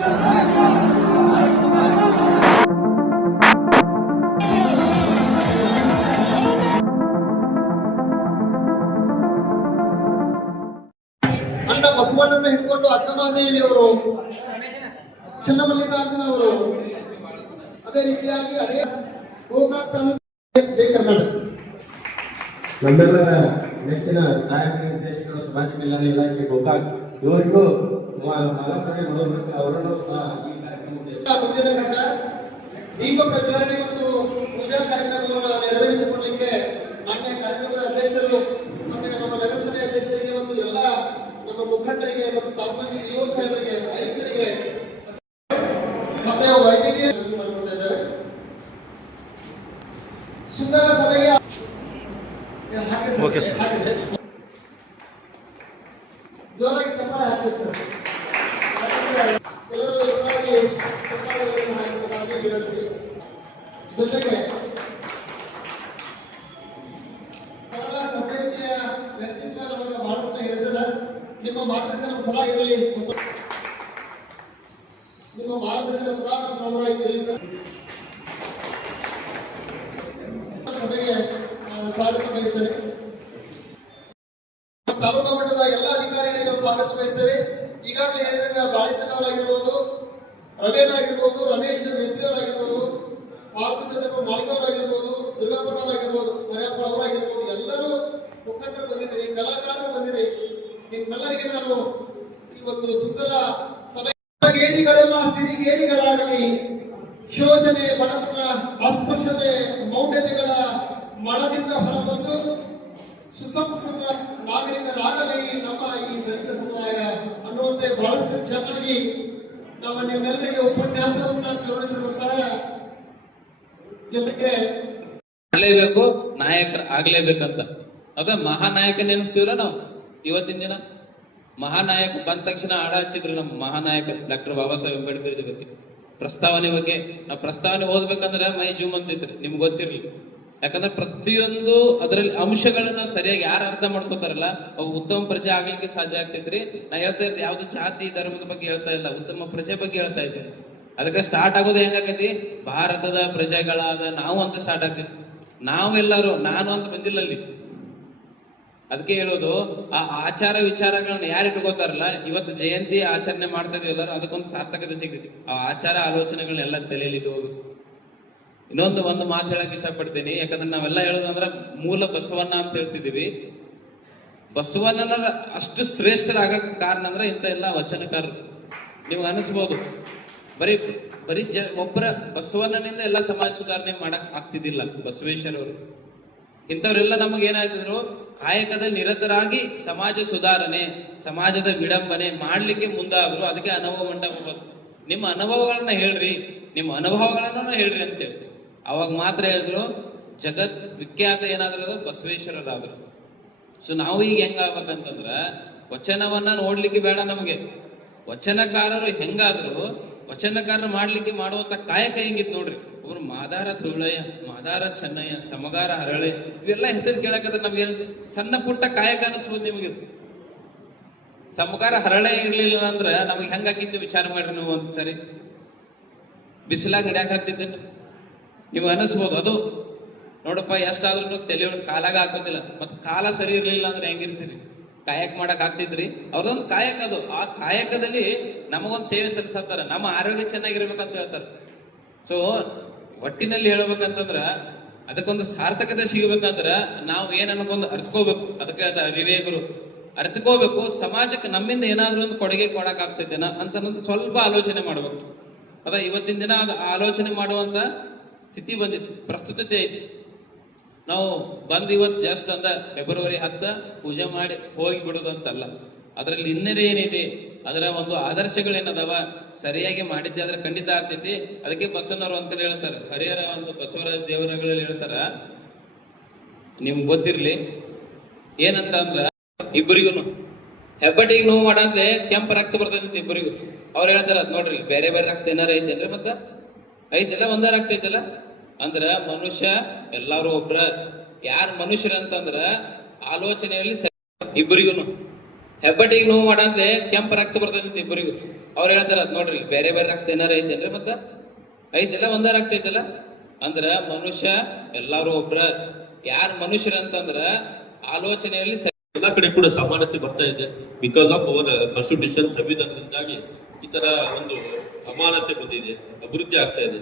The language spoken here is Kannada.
ಅಣ್ಣ ಬಸವಣ್ಣನ ಹಿಡ್ಕೊಂಡು ಅಕ್ಕಮಹಾದೇವಿ ಅವರು, ಚನ್ನಮಲ್ಲಿಕಾರ್ಜುನ ಅವರು, ಅದೇ ರೀತಿಯಾಗಿ ಅದೇ ಗೋಕಾಕ್ ಜೈ ಕರ್ನಾಟಕ. ನಮ್ಮೆಲ್ಲರ ನೆಚ್ಚಿನ ಸಹಾಯಕ ನಿರ್ದೇಶಕರು ಸಮಾಜ ಕಲ್ಯಾಣ ಇಲಾಖೆ ಗೋಕಾಕ್ ಇವರಿಗೂ ಅವರನ್ನು ಸಹ ಈ ಕಾರ್ಯಕ್ರಮಕ್ಕೆ ಮುಂದಿನ ಘಟ್ಟ ದೀಪ ಪ್ರಜ್ವಲನೆ ಮತ್ತು ಪೂಜಾ ಕಾರ್ಯಕ್ರಮವನ್ನು ನೆರವೇರಿಸಿಕೊಳ್ಳಲಿಕ್ಕೆ ಮಾನ್ಯ ಕಾರ್ಯಕ್ರಮದ ಅಧ್ಯಕ್ಷರು ಮತ್ತೆ ನಮ್ಮ ನಗರಸಭೆ ಅಧ್ಯಕ್ಷರಿಗೆ ಮತ್ತು ಎಲ್ಲ ನಮ್ಮ ಮುಖಂಡರಿಗೆ ಮತ್ತು ತಾಲೂಕಿನ ಜಿಒ ಸಾಹೇಬರಿಗೆ, ಆಯುಕ್ತರಿಗೆ ಮತ್ತೆ ವೈದ್ಯಕೀಯ ಮಾಡಿಕೊಳ್ತಾ ಇದ್ದೇವೆ. ಸುಂದರ ಸಭೆಯ ಜೋರಾಗಿ ಚಪ್ಪಾಳೆ ಹಾಕಿ ಸರ್. ಎಲ್ಲರೂ ಜೋರಾಗಿ ಚಪ್ಪಾಳೆಗಳನ್ನು ಹಾಕಬೇಕಾಗಿ ವಿನಂತಿ. ಜೊತೆಗೆ ಸರಳ ಸಜ್ಜನಿಕೆಯ ವ್ಯಕ್ತಿತ್ವ ನಮಗೆ ಬಹಳಷ್ಟು ಹಿಡಿಸದ. ನಿಮ್ಮ ಮಾರ್ಗದರ್ಶನ ಸದಾ ಇರಲಿ, ನಿಮ್ಮ ಮಾರ್ಗದರ್ಶನ ಸದಾ ನಮ್ಮ ಸಮುದಾಯಕ್ಕೆ ಇರಲಿ ಸರ್. ಸಭೆಗೆ ಸ್ವಾಗತ ಬಯಸ್ತೇನೆ. ತಾಲೂಕಾ ಮಟ್ಟದ ಎಲ್ಲ ಅಧಿಕಾರಿಗಳಿಗೆ ಸ್ವಾಗತ ಬಯಸ್ತೇವೆ. ಈಗಾಗಲೇ ಹೇಳಿದಾಗ ಬಾಳೇಶನ್ ಅವರಾಗಿರ್ಬೋದು, ರವೇನ್ ಆಗಿರ್ಬೋದು, ರಮೇಶ್ ಮೇಸ್ತ್ರಿ ಅವರಾಗಿರ್ಬೋದು, ಮಾರುತಿ ಸತ್ಯಪ್ಪ ಮಾಳಿಗವರಾಗಿರ್ಬೋದು, ದುರ್ಗಪ್ಪನವರಾಗಿರ್ಬೋದು, ಮರ್ಯಪ್ಪ ಅವರಾಗಿರ್ಬೋದು, ಎಲ್ಲರೂ ಮುಖಂಡರು ಬಂದಿದ್ದೀರಿ, ಕಲಾಕಾರರು ಬಂದಿರಿ. ನಿಮ್ಮೆಲ್ಲರಿಗೆ ನಾನು ಈ ಒಂದು ಸುಂದರ ಸಭೆ ಗೇರಿಗಳೆಲ್ಲ ಸಿರಿಗೇರಿಗಳಾಗಲಿ, ಶೋಷಣೆ, ಬಡತನ, ಅಸ್ಪೃಶ್ಯತೆ, ಮೌಢ್ಯತೆಗಳ ಮನದಿಂದ ಹೊರಬಂದು ಸುಸಂಸ್ಕೃತ ನಾಗರಿಕರಾಗಲಿ ನಮ್ಮ ಈ ದಲಿತ ಸಮುದಾಯ ಅನ್ನುವಂತೆ ಬಹಳಷ್ಟು ಚೆನ್ನಾಗಿ ನಿಮ್ಮೆಲ್ಲರಿಗೆ ಉಪನ್ಯಾಸವನ್ನ ಕರುಣಿಸಿರುವಂತಹ, ಜೊತೆಗೆ ಮಾಡಲೇಬೇಕು, ನಾಯಕರು ಆಗ್ಲೇಬೇಕಂತ. ಅದ ಮಹಾನಾಯಕ ನೆನೆಸ್ತೀವ್ರ ನಾವು ಇವತ್ತಿನ ದಿನ. ಮಹಾನಾಯಕ ಬಂದ ತಕ್ಷಣ ಹಾಡ ಹಚ್ಚಿದ್ರು ನಮ್ಮ ಮಹಾನಾಯಕರು ಡಾಕ್ಟರ್ ಬಾಬಾ ಸಾಹೇಬ್ ಅಂಬೇಡ್ಕರ್ ಜಿ ಬಗ್ಗೆ. ಪ್ರಸ್ತಾವನೆ ಬಗ್ಗೆ ನಾವು ಪ್ರಸ್ತಾವನೆ ಓದ್ಬೇಕಂದ್ರೆ ಮೈ ಜೂಮ್ ಅಂತಿತ್ರಿ, ನಿಮ್ಗೆ ಗೊತ್ತಿರ್ಲಿ. ಯಾಕಂದ್ರೆ ಪ್ರತಿಯೊಂದು ಅದರಲ್ಲಿ ಅಂಶಗಳನ್ನ ಸರಿಯಾಗಿ ಯಾರು ಅರ್ಥ ಮಾಡ್ಕೋತಾರಲ್ಲ ಅವು ಉತ್ತಮ ಪ್ರಜೆ ಆಗ್ಲಿಕ್ಕೆ ಸಾಧ್ಯ ಆಗ್ತೈತ್ರಿ. ನಾ ಹೇಳ್ತಾ ಇರ್ತೀನಿ, ಯಾವ್ದು ಜಾತಿ ಧರ್ಮದ ಬಗ್ಗೆ ಹೇಳ್ತಾ ಇಲ್ಲ, ಉತ್ತಮ ಪ್ರಜೆ ಬಗ್ಗೆ ಹೇಳ್ತಾ ಇದ್ದೀನಿ. ಅದಕ್ಕೆ ಸ್ಟಾರ್ಟ್ ಆಗೋದು ಹೆಂಗಾಕತಿ, ಭಾರತದ ಪ್ರಜೆಗಳಾದ ನಾವು ಅಂತ ಸ್ಟಾರ್ಟ್ ಆಗ್ತೈತಿ. ನಾವೆಲ್ಲರೂ, ನಾನು ಅಂತ ಬಂದಿಲ್ಲ ಅಲ್ಲಿ. ಅದಕ್ಕೆ ಹೇಳೋದು, ಆ ಆಚಾರ ವಿಚಾರಗಳನ್ನ ಯಾರು ಇಟ್ಕೋತಾರಲ್ಲ, ಇವತ್ತು ಜಯಂತಿ ಆಚರಣೆ ಮಾಡ್ತಾ ಇದೀವಿ ಎಲ್ಲರೂ, ಅದಕ್ಕೊಂದು ಸಾರ್ಥಕತೆ ಸಿಗ್ತೈತಿ. ಆ ಆಚಾರ ಆಲೋಚನೆಗಳನ್ನೆಲ್ಲ ತಲೆಯಲ್ಲಿ ಇಟ್ಕೋಬೇಕು. ಒಂದು ಮಾತು ಹೇಳಕ್ ಇಷ್ಟಪಡ್ತೀನಿ. ಯಾಕಂದ್ರೆ ನಾವೆಲ್ಲ ಹೇಳೋದಂದ್ರ ಮೂಲ ಬಸವಣ್ಣ ಅಂತ ಹೇಳ್ತಿದೀವಿ. ಬಸವಣ್ಣನ ಅಷ್ಟು ಶ್ರೇಷ್ಠರಾಗಕ್ಕೆ ಕಾರಣ ಅಂದ್ರೆ ಇಂಥ ಎಲ್ಲ ವಚನಕಾರರು. ನಿಮ್ಗೆ ಅನಿಸ್ಬೋದು ಬರೀ ಒಬ್ಬರ ಬಸವಣ್ಣನಿಂದ ಎಲ್ಲ ಸಮಾಜ ಸುಧಾರಣೆ ಮಾಡಕ್ ಆಗ್ತಿದ್ದಿಲ್ಲ. ಬಸವೇಶ್ವರವರು ಇಂಥವ್ರೆಲ್ಲ ನಮಗೆ ಏನಾಯ್ತಿದ್ರು, ಕಾಯಕದಲ್ಲಿ ನಿರತರಾಗಿ ಸಮಾಜ ಸುಧಾರಣೆ, ಸಮಾಜದ ವಿಡಂಬನೆ ಮಾಡ್ಲಿಕ್ಕೆ ಮುಂದಾದ್ರು. ಅದಕ್ಕೆ ಅನುಭವ ಮಂಟಪ ಬಂತು. ನಿಮ್ಮ ಅನುಭವಗಳನ್ನ ಹೇಳ್ರಿ, ನಿಮ್ಮ ಅನುಭವಗಳನ್ನ ಹೇಳ್ರಿ ಅಂತೇಳಿ ಅವಾಗ ಮಾತ್ರ ಹೇಳಿದ್ರು ಜಗತ್ ವಿಖ್ಯಾತ ಏನಾದ್ರು ಬಸವೇಶ್ವರರಾದ್ರು. ಸೊ ನಾವು ಈಗ ಹೆಂಗಾಗ್ಬೇಕಂತಂದ್ರ, ವಚನವನ್ನ ನೋಡ್ಲಿಕ್ಕೆ ಬೇಡ ನಮಗೆ. ವಚನಕಾರರು ಹೆಂಗಾದ್ರು ವಚನಕಾರರು ಮಾಡ್ಲಿಕ್ಕೆ ಮಾಡುವಂತ ಕಾಯಕ ಹೆಂಗಿತ್ತು ನೋಡ್ರಿ. ಒಬ್ರು ಮಾದಾರ ತುಳಯ್ಯ, ಮಾದಾರ ಚೆನ್ನಯ್ಯ, ಸಮಗಾರ ಹರಳೆ, ಇವೆಲ್ಲ ಹೆಸರು ಕೇಳಕಂದ್ರೆ ನಮ್ಗೆ ಸಣ್ಣ ಪುಟ್ಟ ಕಾಯಕ ಅನಿಸ್ಬೋದು ನಿಮಗೆ. ಸಮಗಾರ ಹರಳೆ ಇರ್ಲಿಲ್ಲ ಅಂದ್ರೆ ನಮಗೆ ಹೆಂಗಾಕಿತ್ತು ವಿಚಾರ ಮಾಡ್ರಿ ನೀವು ಒಂದ್ಸರಿ. ಬಿಸಿಲಾಗ ನಡ್ಯಾಕ ಹಾಕ್ತಿದ್ದೇನೆ ನೀವು ಅನಿಸ್ಬೋದು. ಅದು ನೋಡಪ್ಪ, ಎಷ್ಟಾದ್ರೂ ತಲೆ ಕಾಲಾಗ ಹಾಕೋತಿಲ್ಲ. ಮತ್ ಕಾಲ ಸರಿ ಇರ್ಲಿಲ್ಲ ಅಂದ್ರೆ ಹೆಂಗಿರ್ತೀರಿ? ಕಾಯಕ ಮಾಡಕ್ ಆಗ್ತಿದ್ರಿ? ಅವ್ರದೊಂದು ಕಾಯಕ ಅದು. ಆ ಕಾಯಕದಲ್ಲಿ ನಮಗೊಂದು ಸೇವೆ ಸಲ್ಲಿಸ್ತಾರ, ನಮ್ಮ ಆರೋಗ್ಯ ಚೆನ್ನಾಗಿರ್ಬೇಕಂತ ಹೇಳ್ತಾರೆ. ಸೊ ಒಟ್ಟಿನಲ್ಲಿ ಹೇಳ್ಬೇಕಂತಂದ್ರ ಅದಕ್ಕೊಂದು ಸಾರ್ಥಕತೆ ಸಿಗ್ಬೇಕಂದ್ರ ನಾವು ಏನ್ ಅನ್ಕೊಂಡ್ ಅರ್ತ್ಕೋಬೇಕು. ಅದಕ್ಕೆ ಹೇಳ್ತಾರೆ ವಿವೇಕರು, ಅರ್ತ್ಕೋಬೇಕು. ಸಮಾಜಕ್ಕೆ ನಮ್ಮಿಂದ ಏನಾದ್ರೂ ಒಂದು ಕೊಡುಗೆ ಕೊಡಕ್ ಆಗ್ತೈತೆನ ಅಂತ ಸ್ವಲ್ಪ ಆಲೋಚನೆ ಮಾಡ್ಬೇಕು. ಅದ ಇವತ್ತಿನ ದಿನ ಅದು ಆಲೋಚನೆ ಮಾಡುವಂತ ಸ್ಥಿತಿ ಬಂದಿತ್ತು, ಪ್ರಸ್ತುತತೆ ಐತಿ. ನಾವು ಬಂದು ಇವತ್ತು ಜಸ್ಟ್ ಅಂದ ಫೆಬ್ರವರಿ 10 ಪೂಜೆ ಮಾಡಿ ಹೋಗಿ ಬಿಡುದಂತಲ್ಲ. ಅದರಲ್ಲಿ ಇನ್ನೇನು ಏನಿದೆ, ಅದರ ಒಂದು ಆದರ್ಶಗಳೇನದಾವ ಸರಿಯಾಗಿ ಮಾಡಿದ್ದೆ ಆದ್ರೆ ಖಂಡಿತ ಆಗ್ತೈತಿ. ಅದಕ್ಕೆ ಬಸವಣ್ಣವ್ರು ಒಂದ್ ಕಡೆ ಹೇಳ್ತಾರೆ, ಹರಿಹರ ಒಂದು ಬಸವರಾಜ ದೇವರಗಳಲ್ಲಿ ಹೇಳ್ತಾರ, ನಿಮ್ಗೆ ಗೊತ್ತಿರ್ಲಿ ಏನಂತ ಅಂದ್ರ, ಇಬ್ಬರಿಗೂ ಹೆಬ್ಬಟ್ಟಿಗೆ ನೋವು ಮಾಡಂದ್ರೆ ಕೆಂಪು ರಕ್ತ ಬರ್ತೈತಿ ಇಬ್ಬರಿಗೂ. ಅವ್ರು ಹೇಳ್ತಾರ, ನೋಡ್ರಿ ಬೇರೆ ಬೇರೆ ರಕ್ತ ಏನಾರ ಐತಿ ಅಂದ್ರೆ ಮತ್ತ ಐತಲ್ಲ, ಒಂದ ರಕ್ತ ಐತಲ್ಲ ಅಂದ್ರ ಮನುಷ್ಯ ಎಲ್ಲಾರು ಒಬ್ರ. ಯಾರು ಮನುಷ್ಯರಂತಂದ್ರ ಆಲೋಚನೆಯಲ್ಲಿ ಇಬ್ಬರಿಗೂ ಹೆಬ್ಬಟ್ಟಿಗೆ ನೋವು ಮಾಡಂದ್ರೆ ಕೆಂಪು ರಕ್ತ ಬರ್ತೈತಿ ಇಬ್ಬರಿಗೂ. ಅವ್ರು ಹೇಳ್ತಾರ ನೋಡ್ರಿ ಬೇರೆ ಬೇರೆ ರಕ್ತ ಏನಾರ ಐತೇನ್ರಿ ಮತ್ತ ಐತಲ್ಲ ಒಂದ ರಕ್ತ ಐತಲ್ಲ ಅಂದ್ರ ಮನುಷ್ಯ ಎಲ್ಲಾರು ಒಬ್ರ ಯಾರ್ ಮನುಷ್ಯರ ಅಂತಂದ್ರ ಆಲೋಚನೆಯಲ್ಲಿ ಎಲ್ಲ ಕಡೆ ಕೂಡ ಸಮಾನತೆ ಬರ್ತಾ ಇದೆ. ಬಿಕಾಸ್ ಆಫ್ ಅವರ್ ಕಾನ್ಸ್ಟಿಟ್ಯೂಷನ್, ಸಂವಿಧಾನದಿಂದಾಗಿ ಈ ತರ ಒಂದು ಸಮಾನತೆ ಬಂದಿದೆ, ಅಭಿವೃದ್ಧಿ ಆಗ್ತಾ ಇದೆ.